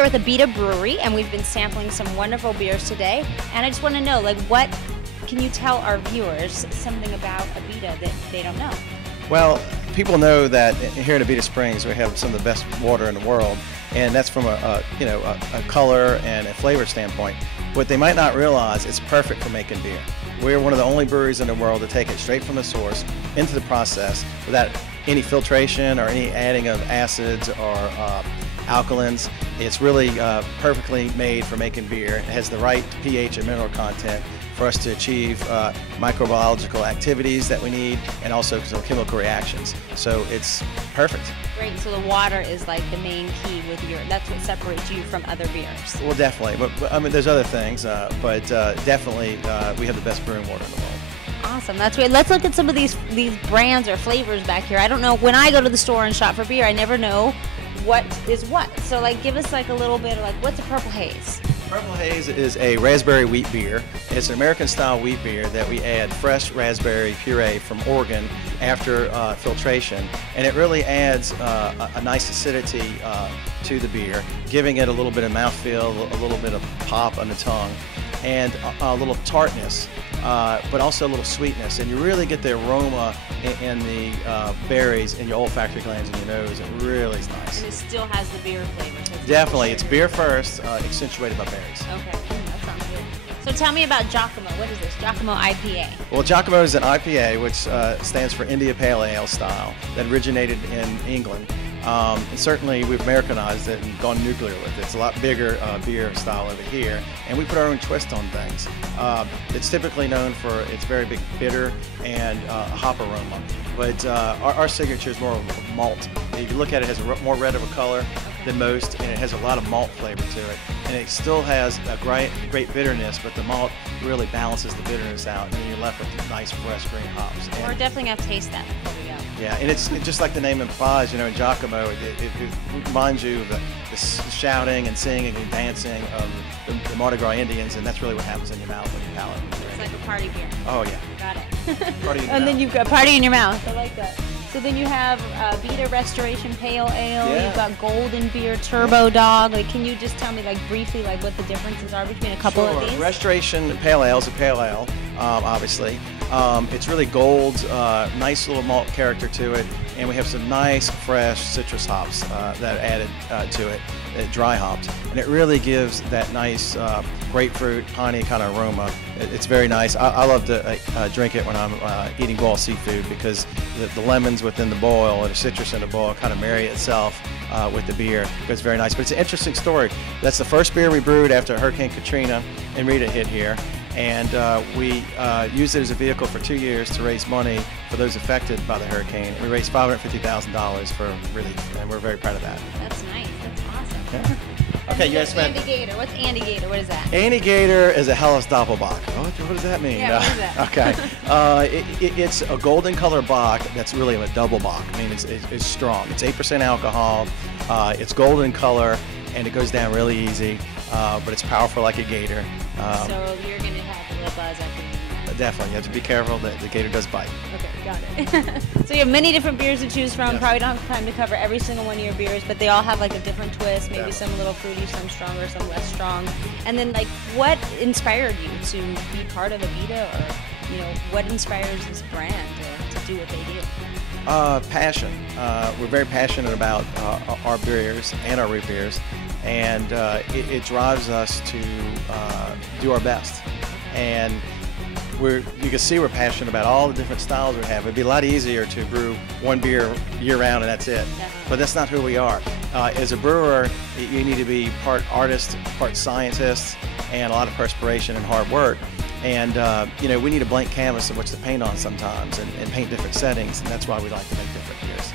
here with Abita Brewery, and we've been sampling some wonderful beers today. And I just want to know, like, what can you tell our viewers something about Abita that they don't know? Well, people know that here in Abita Springs we have some of the best water in the world, and that's from a color and a flavor standpoint. What they might not realize, it's perfect for making beer. We're one of the only breweries in the world to take it straight from the source into the process without any filtration or any adding of acids or alkalins. It's really perfectly made for making beer. It has the right pH and mineral content for us to achieve microbiological activities that we need, and also some chemical reactions. So it's perfect. Great. So the water is like the main key with your. That's what separates you from other beers. Well, definitely. But I mean, there's other things, but definitely we have the best brewing water in the world. Awesome. That's great. Let's look at some of these brands or flavors back here. I don't know. When I go to the store and shop for beer, I never know what is what. So, like, give us like a little bit of like, what's a Purple Haze? Purple Haze is a raspberry wheat beer. It's an American-style wheat beer that we add fresh raspberry puree from Oregon after filtration, and it really adds a nice acidity to the beer, giving it a little bit of mouthfeel, a little bit of pop on the tongue, and a little tartness, but also a little sweetness. And you really get the aroma in the berries in your olfactory glands in your nose. It really is nice. And it still has the beer flavor. Definitely. It's beer first, accentuated by berries. Okay, that sounds good. So tell me about Giacomo. What is this? Giacomo IPA. Well, Giacomo is an IPA, which stands for India Pale Ale style, that originated in England. And certainly we've Americanized it and gone nuclear with it. It's a lot bigger beer style over here, and we put our own twist on things. It's typically known for its very big bitter and hop aroma, but our signature is more of a malt. If you look at it, it has more red of a color than most, and it has a lot of malt flavor to it. And it still has a great bitterness, but the malt really balances the bitterness out, and then you're left with nice, fresh green hops. We're definitely going to taste that before we go. Yeah, and it's just like the name implies, you know, in Giacomo, it reminds you of the shouting and singing and dancing of the Mardi Gras Indians, and that's really what happens in your mouth and your palate. It's like a party beer. Oh, yeah. Got it. Party in your and mouth. then you've got party in your mouth. I like that. So then you have Abita Restoration Pale Ale. Yeah. You've got Golden Beer Turbo Dog. Like, can you just tell me, like, briefly, like, what the differences are between a couple of these? Restoration Pale Ale is a pale ale, obviously. It's really gold, nice little malt character to it, and we have some nice, fresh citrus hops that are added to it, dry hops, and it really gives that nice grapefruit, piney kind of aroma. It's very nice. I love to drink it when I'm eating boiled seafood, because the lemons within the boil and the citrus in the boil kind of marry itself with the beer. It's very nice. But it's an interesting story. That's the first beer we brewed after Hurricane Katrina and Rita hit here. And we used it as a vehicle for 2 years to raise money for those affected by the hurricane. We raised $550,000 for relief, and we're very proud of that. That's nice. That's awesome. Yeah. Okay, you guys Auntie Gator. What's Auntie Gator? What is that? Auntie Gator is a Helles Doppelbock. What does that mean? Yeah, what is that? Okay. It's a golden color bock that's really a double bock. I mean, it's strong. It's 8% alcohol. It's golden color, and it goes down really easy, but it's powerful like a gator. So you're going to have a little buzz after you. Definitely. You have to be careful that the gator does bite. Okay, got it. So you have many different beers to choose from. Yes. Probably don't have time to cover every single one of your beers, but they all have like a different twist. Maybe some a little fruity, some stronger, some less strong. And then, like, what inspired you to be part of Abita, or, you know, what inspires this brand to do what they do? Passion. We're very passionate about our beers and our root beers, and it drives us to do our best. And you can see we're passionate about all the different styles we have. It'd be a lot easier to brew one beer year-round and that's it. Definitely. But that's not who we are. As a brewer, you need to be part artist, part scientist, and a lot of perspiration and hard work. And you know, we need a blank canvas in which to paint on sometimes, and paint different settings, and that's why we like to make different beers.